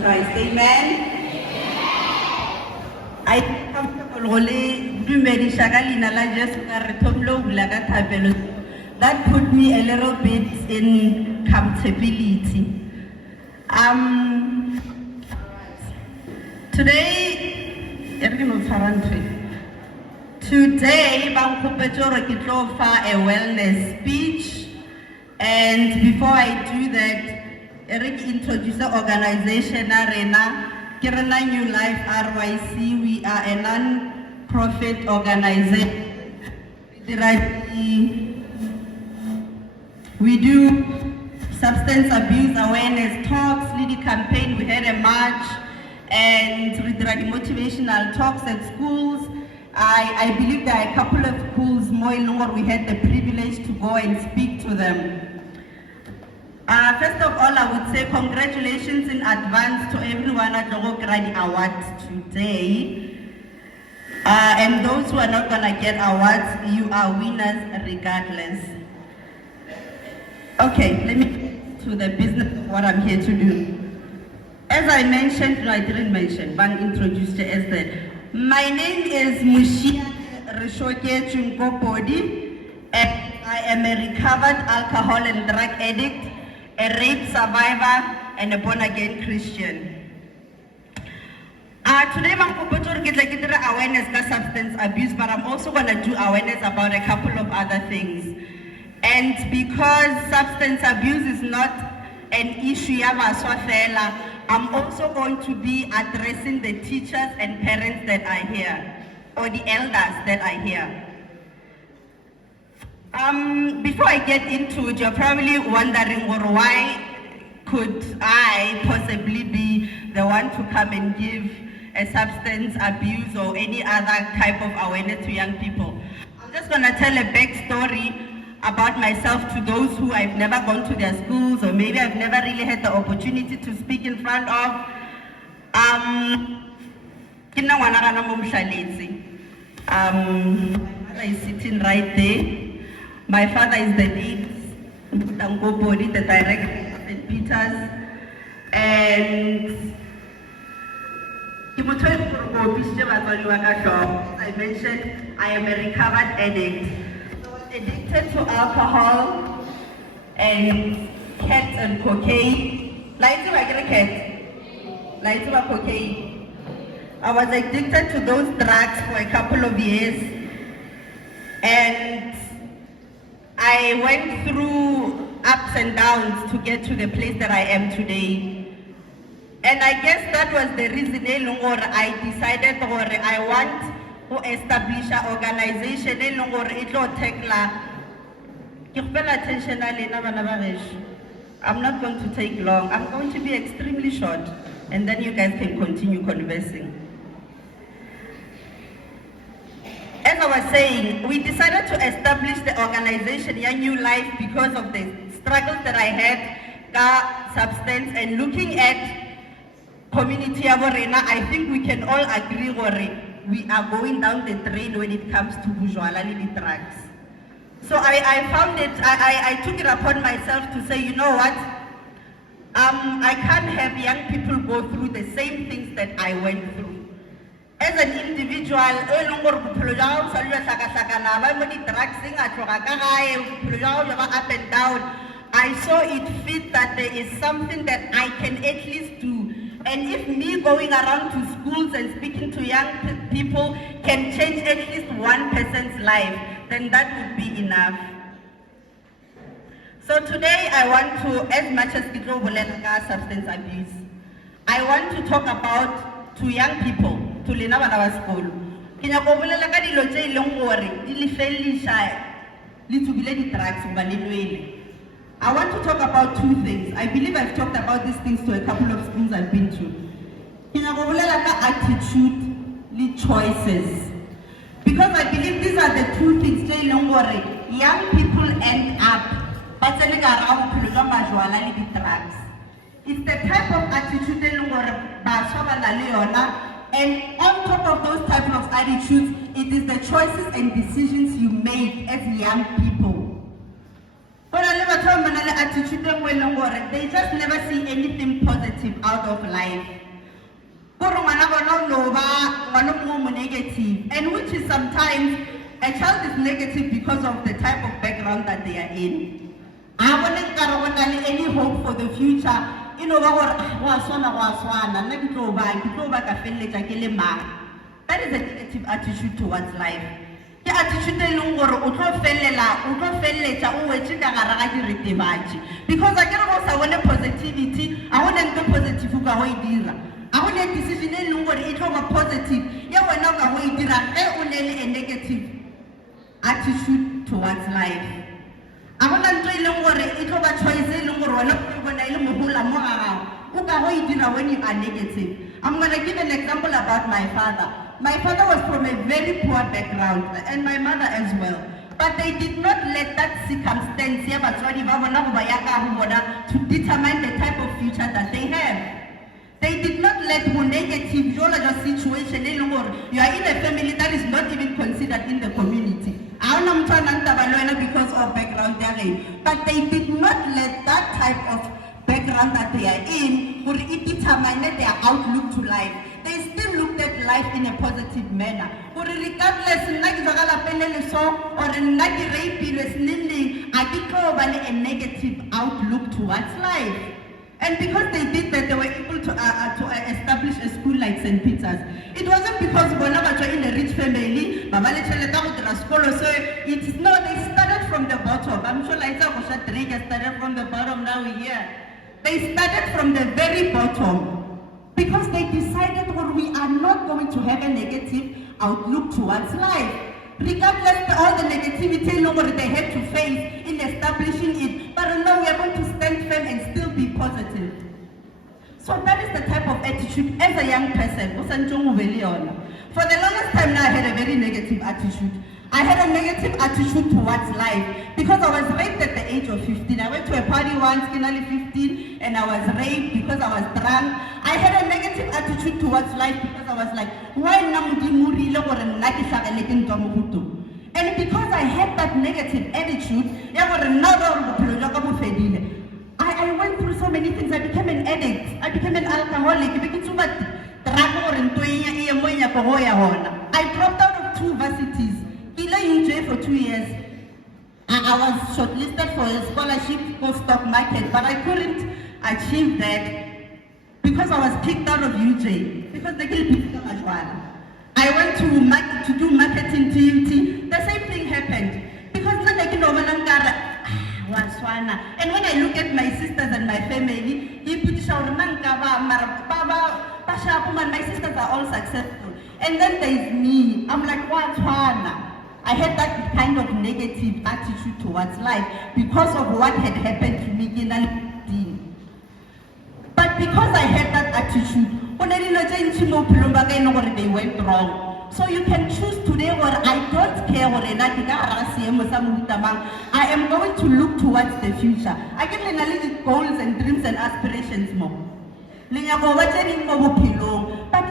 Christ. Amen. I comfortable that put me a little bit in comfortability. Today, a wellness speech, and before I do that, Eric introduced the organization Kirana New Life RYC. We are a non-profit organization. We do substance abuse awareness talks, leading campaign. We had a march and we did motivational talks at schools. I believe there are a couple of schools more longer we had the privilege to go and speak to them. First of all, I would say congratulations in advance to everyone at Logo Gradi Awards today. And those who are not gonna get awards, you are winners regardless. Okay, let me get to the business of what I'm here to do. As I mentioned, no, I didn't mention, Bang introduced it as the, my name is Mushia Rishoke Chunkopodi, and I am a recovered alcohol and drug addict, a rape survivor, and a born-again Christian. Today, I'm going to get awareness of substance abuse, but I'm also going to do awareness about a couple of other things. And because substance abuse is not an issue, I'm also going to be addressing the teachers and parents that are here, or the elders that are here. Before I get into it, you're probably wondering, well, why could I possibly be the one to come and give a substance abuse or any other type of awareness to young people? I'm just going to tell a backstory about myself to those who I've never gone to their schools, or maybe I've never really had the opportunity to speak in front of. My mother is sitting right there. My father is the lead, the director of St. Peter's, and as I mentioned, I am a recovered addict. Addicted to alcohol and cats and cocaine. Lights of a cat. Lights of cocaine. I was addicted to those drugs for a couple of years, and I went through ups and downs to get to the place that I am today. And I guess that was the reason I decided that I want to establish an organization I'm not going to take long. I'm going to be extremely short, and then you guys can continue conversing. As I was saying, we decided to establish the organization Young New Life because of the struggles that I had, substance, and looking at community I think we can all agree we are going down the drain when it comes to bourgeois drugs. So I found it, I took it upon myself to say, you know what, I can't have young people go through the same things that I went through. As an individual, up and down, I saw it fit that there is something that I can at least do. And if me going around to schools and speaking to young people can change at least one person's life, then that would be enough. So today I want to, as much as we substance abuse, I want to talk about to young people, to Lena Banawa school. I want to talk about two things. I believe I've talked about these things to a couple of schools I've been to. Attitude, choices. Because I believe these are the two things young people end up drugs. It's the type of attitude and on top of those type of attitudes, it is the choices and decisions you make as young people. attitude they just never see anything positive out of life. Negative, and which is sometimes a child is negative because of the type of background that they are in. I wouldn't any hope for the future. You know, that is a negative attitude towards life. Ke attitude e leng gore o tlo felletsa o wetse ka gare ga diritibatši, because a kere go sa bone positivity a gona ntho positive ka go e dira, a gona decision e leng gore e tlo ba positive ya wena o ka go e dira ge o ne le a negative attitude towards life. A gona ntho e leng gore e tlo ba choice e leng gore wena o bona e le mogola mo ga gago o ka go e dira when you are negative. I'm going to give an example about my father. My father was from a very poor background, and my mother as well. But they did not let that circumstance to determine the type of future that they have. They did not let the negative situation, you are in a family that is not even considered in the community. Because of background, but they did not let that type of background that they are in determine their outlook to life. They still looked at life in a positive manner. Regardless, or a negative outlook towards life. And because they did that, they were able to establish a school like St. Peter's. It wasn't because they were in a rich family, so it is no, they started from the bottom. I'm sure like started from the bottom, now we're here. They started from the very bottom because they decided that we are not going to have a negative outlook towards life. Regardless of all the negativity they had to face in establishing it, but no, we are going to stand firm and still be positive. So that is the type of attitude as a young person. For the longest time now, I had a very negative attitude. I had a negative attitude towards life because I was raped at the age of 15. I went to a party once, nearly 15, and I was raped because I was drunk. I had a negative attitude towards life because I was like, why and because I had that negative attitude, I went through so many things. I became an addict. I became an alcoholic. I dropped out of 2 varsities. For 2 years, I was shortlisted for a scholarship for stock market, but I couldn't achieve that because I was kicked out of UJ because they killed people so much. I went to do marketing TUT. The same thing happened because and when I look at my sisters and my family, my sisters are all successful, and then there's me. I'm like, what's one? I had that kind of negative attitude towards life because of what had happened to me in 19. But because I had that attitude, they went wrong. So you can choose today where I don't care what I am going to look towards the future. I get goals and dreams and aspirations more. But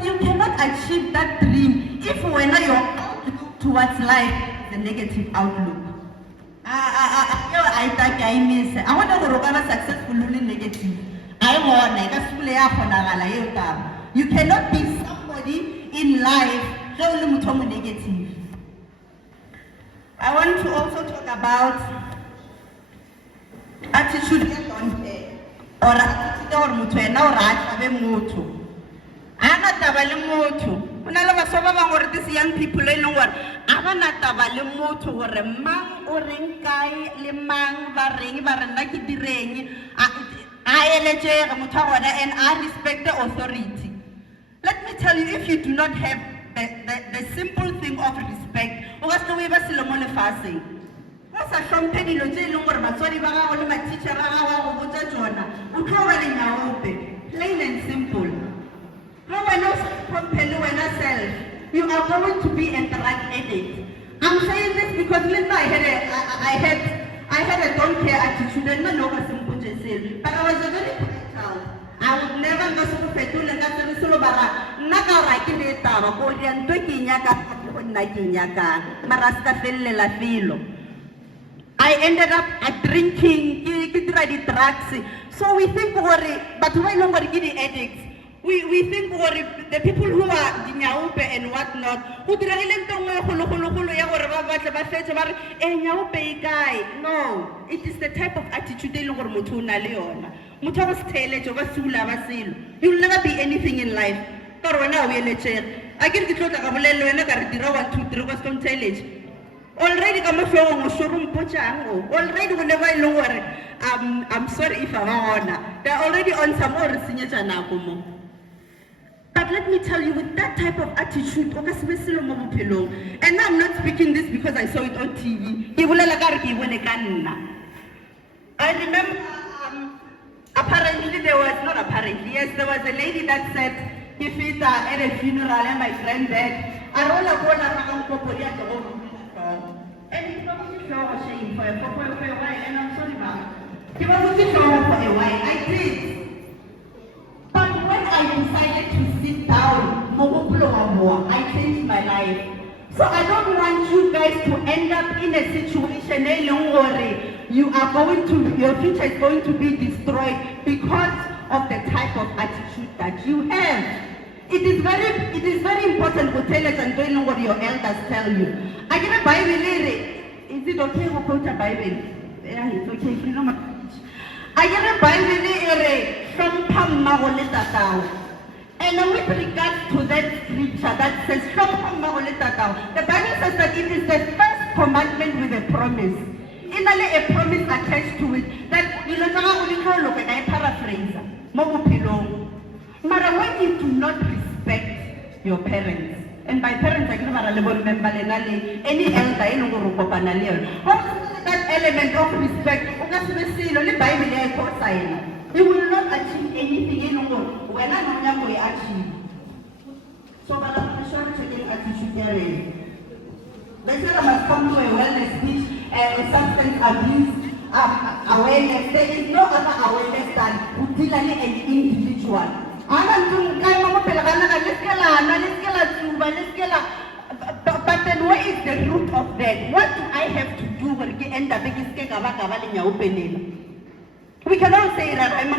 you cannot achieve that dream if when you're towards life, the negative outlook. I want to be successful negative. You cannot be somebody in life negative. I want to also talk about attitude or these young people and I respect the authority. Let me tell you, if you do not have the simple thing of respect, plain and simple. You are going to be a drug addict. I'm saying this because I had a don't care attitude and but I was a very quiet child. I would never go to Fetul and that's the Sulobara. Naka Rakineta, Kodian Tokinyaka, Maraska Fille La Filo. I ended up drinking, drugs. So we think, but why not the addicts? We think the people who are Nyaupe and whatnot, who no, it is the type of attitude they look you'll never be anything in life. I get the clothes already already whenever I lower I'm sorry if I'm on. They're already on some more. But let me tell you, with that type of attitude, and I'm not speaking this because I saw it on TV. I remember, apparently there was, not apparently, yes, there was a lady that said, at a funeral and my friend died. I roll a ball around and he was ashamed for a while, and I'm sorry, ma'am. He was for a while, I did. But when I decided to sit down, I changed my life. So I don't want you guys to end up in a situation your future is going to be destroyed because of the type of attitude that you have. It is very important to tell us and don't know what your elders tell you. I get a Bible. Is it okay to quote a Bible? Yeah, it's okay. I get a Bible from Pamma. And with regards to that scripture that says, the Bible says that it is the first commandment with a promise. A promise attached to it that you know, I paraphrase. But when you do not respect your parents, and by parents I can remember any elder, that element of respect, you will not achieve anything when I know you achieve. So, but I'm sure to get attitude area. They said I must come to a wellness speech and substance abuse awareness. There is no other awareness than particularly an individual. But then what is the root of that? What do I have to do when I end up we cannot say that I'm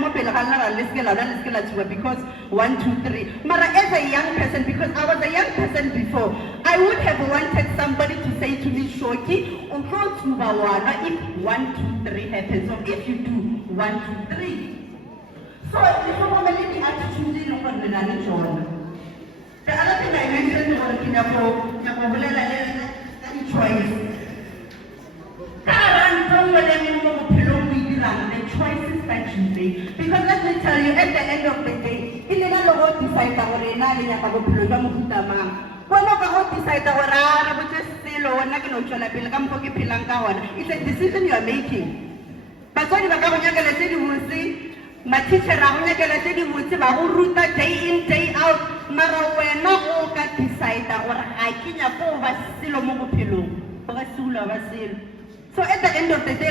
because 1, 2, 3. But as a young person, because I was a young person before, I would have wanted somebody to say to me, Shoki, if 1, 2, 3 happens, or if you do 1, 2, 3. So if you want to the attitude, you know what the other thing I mentioned was choice. The choices that you make. Because let me tell you, at the end of the day, it's a decision you are making. But when you see, my teacher day in, day out, so at the end of the day,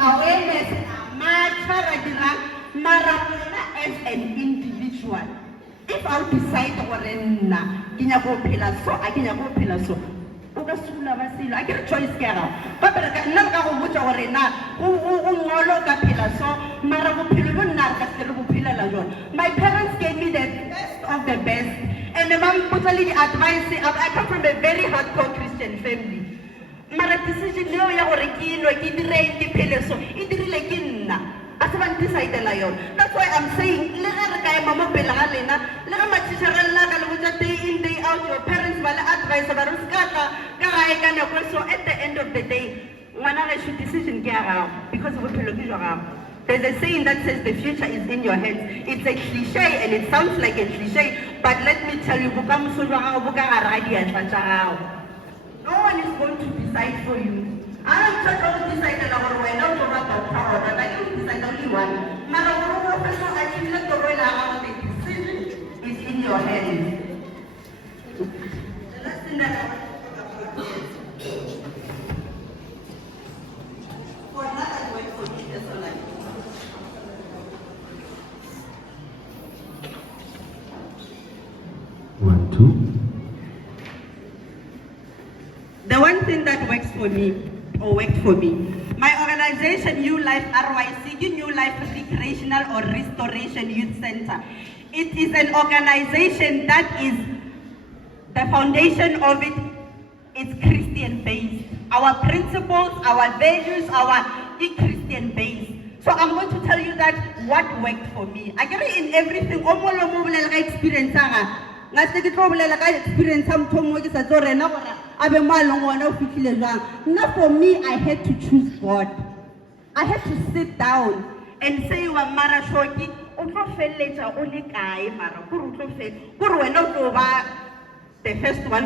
awareness, as an individual. If I decide I get a choice. My parents gave me the best of the best. And the mom totally advised me. I come from a very hardcore Christian family. My decision no ya gore ke no ke dire ke phele so e dirile ke nna a se ba decide la yona. That's why I'm saying le re ka ema mo pele ga lena le ga matshitshara la ka le botsa day in day out your parents ba le advise ba re ska ka ga e ka nako so at the end of the day ngwana ga should decision ke ya because of bophelo ke jwa gago. There's a saying that says the future is in your hands. It's a cliche and it sounds like a cliche, but let me tell you, no one is going to decide for you. I don't decide when I'm power, but I can decide only one. The decision is in your hands. The last thing that I want to talk about is for another way for me, that's all I do. The one thing that works for me, or worked for me. My organization, New Life RYC, New Life Recreational or Restoration Youth Center. It is an organization that is, the foundation of it is Christian based. Our principles, our values, our Christian based. So I'm going to tell you that what worked for me. I get it in everything. Experience. Now for me, I had to choose God. I had to sit down and say, Mara Shoki, the first one,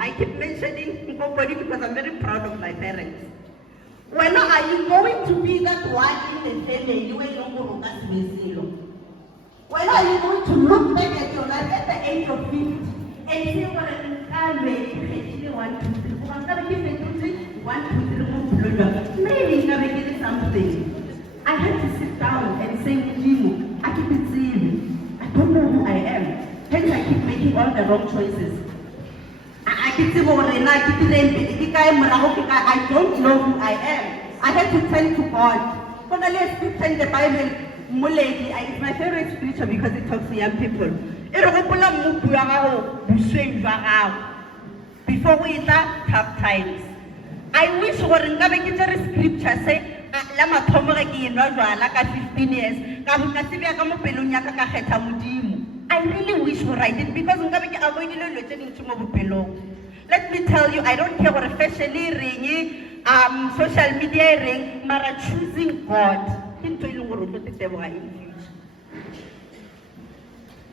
I keep mentioning because I'm very proud of my parents. When are you going to be that one in the family? When are you going to look back at your life at the age of 50 and say, what I really want to do? Maybe I'm getting something. I had to sit down and say, I keep it serious. I don't know who I am. Hence I keep making all the wrong choices. I don't know who I am. I had to turn to God. For the last scripture in the Bible, Muleki, it's my favorite scripture because it talks to young people. Before we start tough times. I wish we were scripture say, Lama Tomoreki in Rajwala 15 years, I really wish we write it because let me tell you, I don't care what officially ring, social media ring, but choosing God.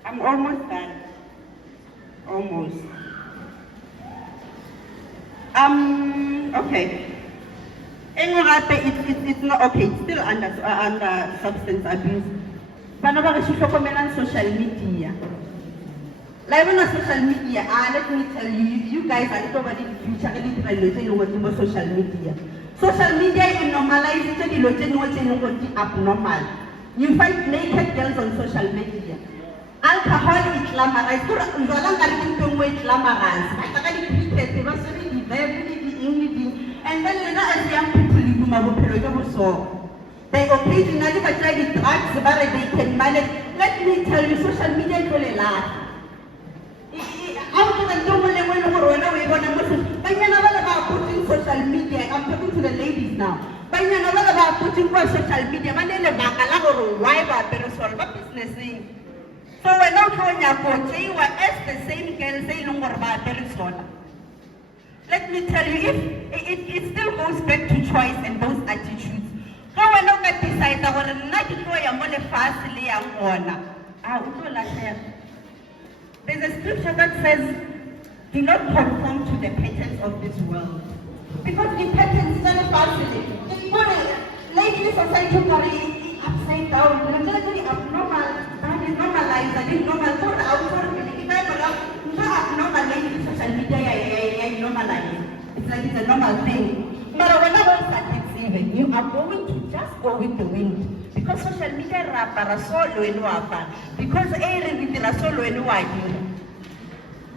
I'm almost done. Almost. Okay. It's not okay. It's still under substance abuse. But now social media. Like on social media, let me tell you, you guys are nobody in the future. Social media. Social media is normalized. It's abnormal. You find naked girls on social media. Alcohol is glamorized. And then as young people, they occasionally try the drugs, but they can manage. Let me tell you, social media is really laugh. Social media, I'm talking to the ladies now. About putting on social media, business. So we're not going to as the same girl saying let me tell you, if it still goes back to choice and those attitudes. Go and look at this side, I want to not go and fastly there's a scripture that says, do not conform to the patterns of this world. Because the patterns is very fastly. Lately society is upside down, very abnormal, that is normalized, that is normal. So the outward, abnormal lately social media is normalized. It's like it's a normal thing. But whenever you start receiving, you are going to just go with the wind. Because social media rapara solo in wapa. Because every with the solo in wadi.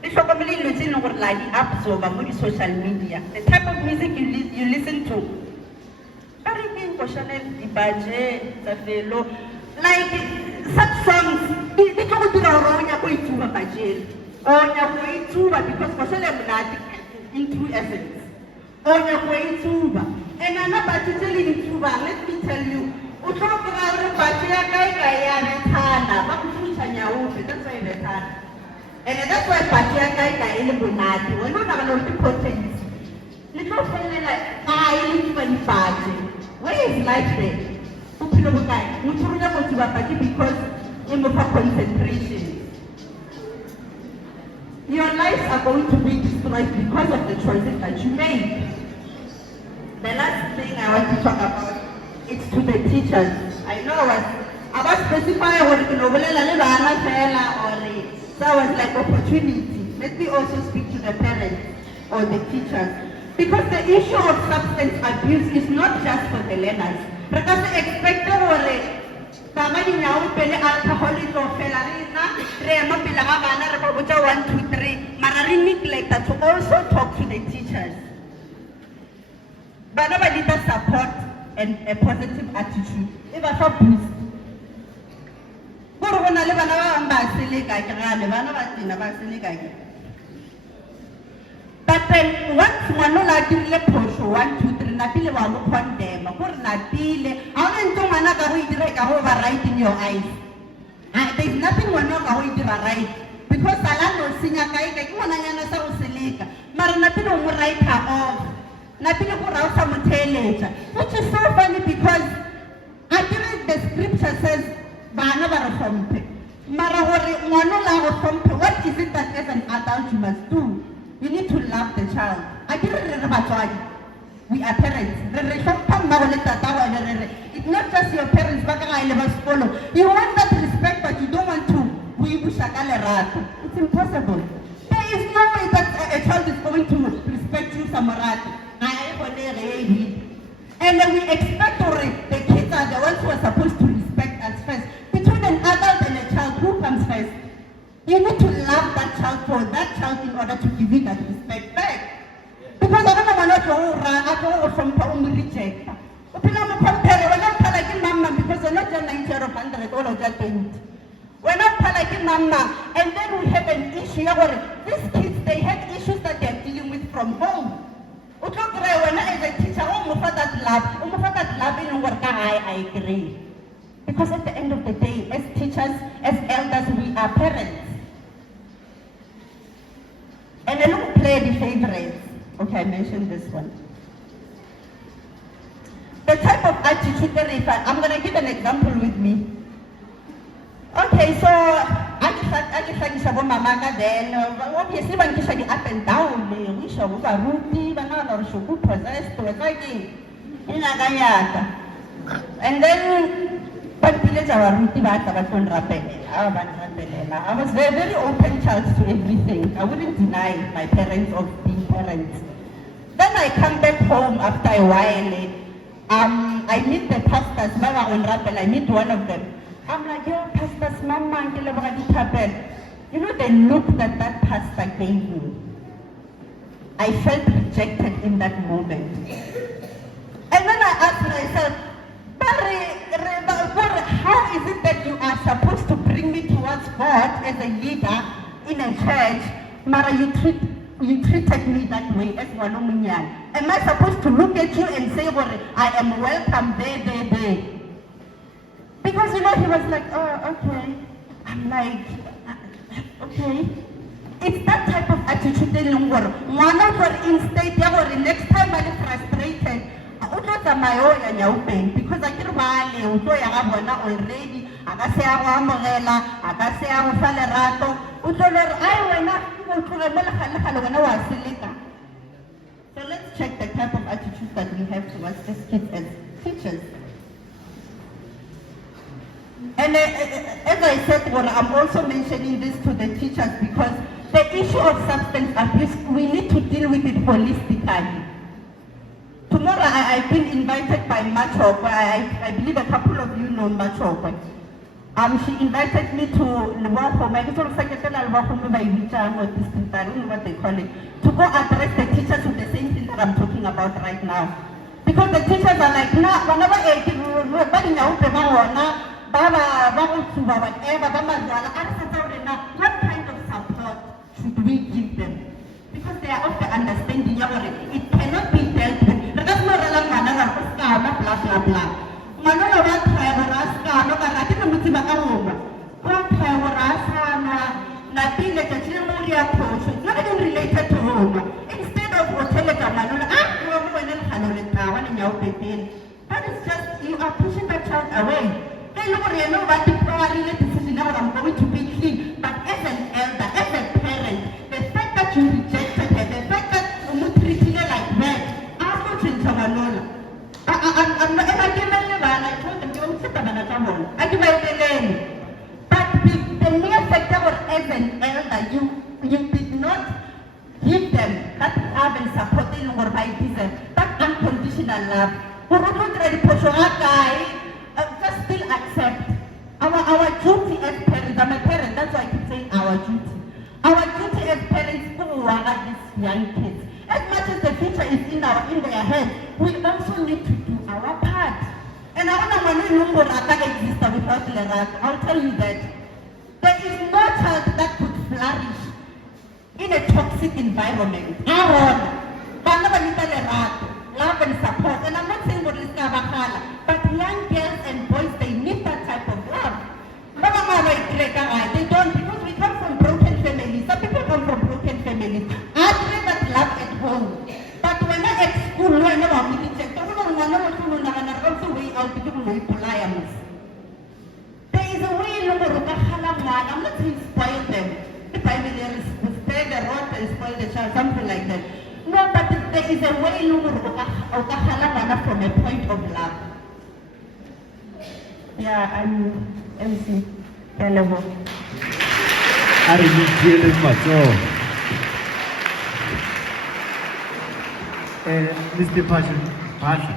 It's like a million absorb social media. The type of music you listen to. Like such songs, they don't do because into essence. And I'm not particularly in Tuba. Let me tell you, that's why and that's why Patia Gaika in the Bunati, we're not going to potence. Little family like, I live in party. Where is life there? Because of concentration. Your lives are going to be destroyed because of the choices that you make. The last thing I want to talk about is to the teachers. I know I was specifying what you know, so I was like opportunity. Let me also speak to the parents or the teachers. Because the issue of substance abuse is not just for the learners. Because the expected or alcoholic or to also talk to the the teachers. Bana ba need support and a positive attitude. E ba fa boost. Gore bona le bana ba bang ba seleka ke gane bana ba tsena ba seleka ke. But then once ngwana la dirile phosho 1 2 3 na pile ba mo condemn gore na pile a ona ntse ngwana ka go itira ka go ba right in your eyes. There is nothing ngwana ka go itira right because ala no sinya kai ke ngwana nyana sa go seleka mara na pile mo right her off na pile go ra sa mo theletsa, which is so funny because accurate the scripture says bana ba re hlomphe mara gore ngwana la go hlomphe, what is it that as an adult you must do? You need to love the child. We are parents. It's not just your parents. You want that respect, but you don't want to. It's impossible. There is no way that a child is going to respect you, Samarat. And then we expect the kids are the ones who are supposed to respect us first. Between an adult and a child, who comes first? You need to love that child for that child in order to give it that respect back. Because I don't want to from reject. We're not like mama because we're not just 90 or 100 all of that thing. We're not like mama, and then we have an issue where these kids they have issues that they're dealing with from home. When I as a teacher, that love in work, I agree. Because at the end of the day, as teachers, as elders, we are parents. And I look play the favorites. Okay, I mentioned this one. The type of attitude that I'm going to give an example with me. Okay, so I just said, Mama, then obviously when you say up and down, we show a routine, banana, or should possess to a fighting in a and then but village our routine I was very, very open child to everything. I wouldn't deny my parents or being parents. Then I come back home after a while. I meet the pastors, Mama on Rappel, I meet one of them. I'm like, yo, pastors, Mama, you know the look that that pastor gave me. I felt rejected in that moment. And then I asked myself, how is it that you are supposed to bring me towards God as a leader in a church, Mara, you treated me that way as Walumunyan? Am I supposed to look at you and say, well, I am welcome there? Because he was like, oh, okay. I'm like, okay. It's that type of attitude that one of instead, next time I'm frustrated, because I can already, so let's check the type of attitude that we have towards these kids as teachers. And as I said, I'm also mentioning this to the teachers because the issue of substance abuse, we need to deal with it holistically. Tomorrow I've been invited by Machok. I believe a couple of you know Machok. She invited me to Lwako, I don't know what they call it, to go address the teachers with the same thing that I'm talking about right now. Because the teachers are like, what kind of support should we give them? Because they are of the understanding, it cannot be dealt with. Not even related to home. Instead of that is just, you are pushing that child away. Hey, look, you know what, the decision now I'm going to be clean. But as an elder, as a parent, the fact that you rejected her, the fact that you treating her like that, I'm not in Tamanola. I'm not, I told them, you sit on I give my name. But the mere fact that as an elder, you did not give them that love and support they or by deserve, that unconditional love. Just still accept. Our duty as parents, I'm a parent, that's why I keep saying our duty. Our duty as parents who are these young kids. As in their hands, we also need to do our part. And I want to exist without Lerato. I'll tell you that. There is no child that could flourish in a toxic environment. Love and support. And I'm not saying what is but young girls and boys, they need that type of love. They don't, because we come from broken families. Some people come from broken families. I pray that love at home. But when I'm at school, I know I'm way out because there is a way I'm not saying spoil them. If I will spare the rod and spoil the child, something like that. No, but there is a way from a point of love. Yeah, I'm MC. Hello. Mr. Pasha.